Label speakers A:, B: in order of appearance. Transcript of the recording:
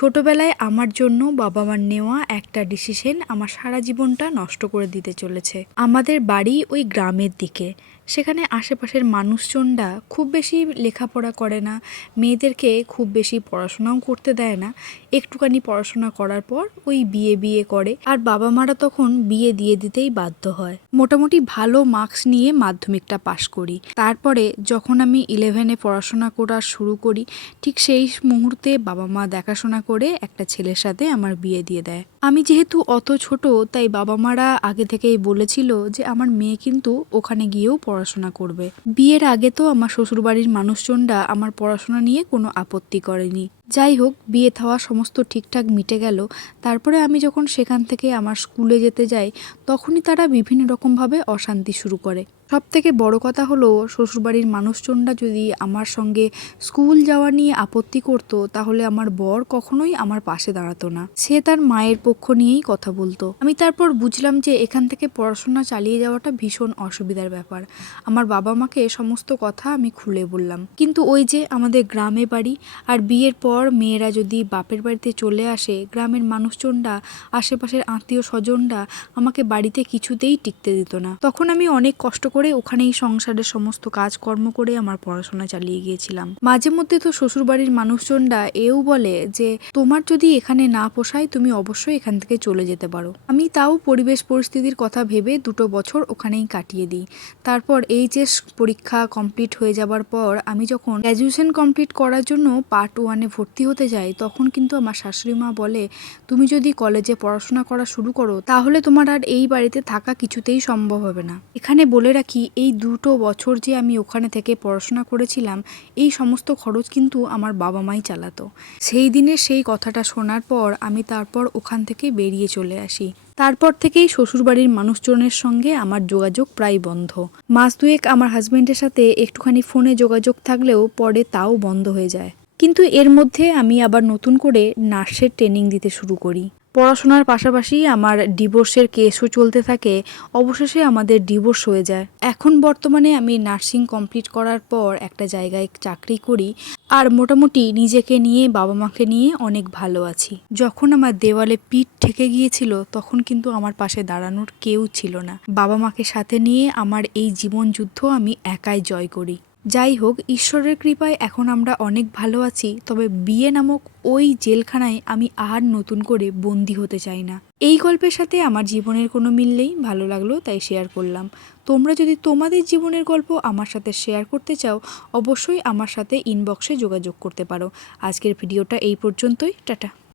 A: ছোটবেলায় আমার জন্য বাবা মার নেওয়া একটা ডিসিশন আমার সারা জীবনটা নষ্ট করে দিতে চলেছে। আমাদের বাড়ি ওই গ্রামের দিকে। সেখানে আশেপাশের মানুষজনরা খুব বেশি লেখাপড়া করে না, মেয়েদেরকে খুব বেশি পড়াশোনাও করতে দেয় না। একটুখানি পড়াশোনা করার পর ওই বিয়ে বিয়ে করে। আর বাবা মারা তখন বিয়ে দিয়ে দিতেই বাধ্য হয়। মোটামুটি ভালো মার্কস নিয়ে মাধ্যমিকটা পাশ করি। তারপরে যখন আমি ইলেভেনে পড়াশোনা করা শুরু করি, ঠিক সেই মুহূর্তে বাবা মা দেখাশোনা করে একটা ছেলের সাথে আমার বিয়ে দিয়ে দেয়। আমি যেহেতু অত ছোট, তাই বাবা মারা আগে থেকেই বলেছিল যে আমার মেয়ে কিন্তু ওখানে গিয়েও পড়াশোনা করবে। বিয়ের আগে তো আমার শ্বশুরবাড়ির মানুষজনরা আমার পড়াশোনা নিয়ে কোনো আপত্তি করেনি। যাই হোক, বিয়ে থাওয়া সমস্ত ঠিকঠাক মিটে গেল। তারপরে আমি যখন সেখান থেকে আমার স্কুলে যেতে যাই, তখনই তারা বিভিন্ন রকমভাবে অশান্তি শুরু করে। সব থেকে বড় কথা হলো, শ্বশুরবাড়ির মানুষজনরা যদি আমার সঙ্গে স্কুল যাওয়া নিয়ে আপত্তি করতো, তাহলে আমার বর কখনোই আমার পাশে দাঁড়াতো না। সে তার মায়ের পক্ষ নিয়েই কথা বলতো। আমি তারপর বুঝলাম যে এখান থেকে পড়াশোনা চালিয়ে যাওয়াটা ভীষণ অসুবিধার ব্যাপার। আমার বাবা মাকে সমস্ত কথা আমি খুলে বললাম। কিন্তু ওই যে আমাদের গ্রামে বাড়ি আর বিয়ের পর মেয়েরা যদি বাপের বাড়িতে চলে আসে, গ্রামের মানুষজনরা, আশেপাশের আত্মীয় স্বজনরা আমাকে বাড়িতে কিছুতেই টিকতে দিত না। তখন আমি অনেক কষ্ট করে ওখানেই সংসারের সমস্ত কাজকর্ম করে আমার পড়াশোনা চালিয়ে গিয়েছিলাম। মাঝে মধ্যে তো শ্বশুরবাড়ির মানুষজনরা এও বলে যে, তোমার যদি এখানে না পোষায়, তুমি অবশ্যই এখান থেকে চলে যেতে পারো। আমি তাও পরিবেশ পরিস্থিতির কথা ভেবে দুটো বছর ওখানেই কাটিয়ে দিই। তারপর এইচএস পরীক্ষা কমপ্লিট হয়ে যাবার পর আমি যখন গ্র্যাজুয়েশন কমপ্লিট করার জন্য পার্ট ওয়ানে ভর্তি হতে যাই, তখন কিন্তু আমার শাশুড়ি মা বলে, তুমি যদি কলেজে পড়াশোনা করা শুরু করো, তাহলে তোমার আর এই বাড়িতে থাকা কিছুতেই সম্ভব হবে না। এখানে বলে রাখি, এই দুটো বছর যে আমি ওখানে থেকে পড়াশোনা করেছিলাম, এই সমস্ত খরচ কিন্তু আমার বাবা মাই চালাতো। সেই দিনে সেই কথাটা শোনার পর আমি তারপর ওখান থেকে বেরিয়ে চলে আসি। তারপর থেকেই শ্বশুরবাড়ির মানুষজনের সঙ্গে আমার যোগাযোগ প্রায় বন্ধ। মাস দুয়েক আমার হাজবেন্ডের সাথে একটুখানি ফোনে যোগাযোগ থাকলেও পরে তাও বন্ধ হয়ে যায়। কিন্তু এর মধ্যে আমি আবার নতুন করে নার্সের ট্রেনিং দিতে শুরু করি। পড়াশোনার পাশাপাশি আমার ডিভোর্সের কেসও চলতে থাকে, অবশেষে আমাদের ডিভোর্স হয়ে যায়। এখন বর্তমানে আমি নার্সিং কমপ্লিট করার পর একটা জায়গায় চাকরি করি, আর মোটামুটি নিজেকে নিয়ে বাবা মাকে নিয়ে অনেক ভালো আছি। যখন আমার দেওয়ালে পিঠ ঠেকে গিয়েছিল, তখন কিন্তু আমার পাশে দাঁড়ানোর কেউ ছিল না। বাবা মাকে সাথে নিয়ে আমার এই জীবন যুদ্ধ আমি একাই জয় করি। যাই হোক ঈশ্বরের কৃপায় এখন আমরা অনেক ভালো আছি, তবে বিয়ে নামক ওই জেলখানায় আমি আর নতুন করে বন্দি হতে চাই না। এই গল্পের সাথে আমার জীবনের কোনো মিল নেই, ভালো লাগল তাই শেয়ার করলাম। তোমরা যদি তোমাদের জীবনের গল্প আমার সাথে শেয়ার করতে চাও, অবশ্যই আমার সাথে ইনবক্সে যোগাযোগ করতে পারো। আজকের ভিডিওটা এই পর্যন্তই, টাটা।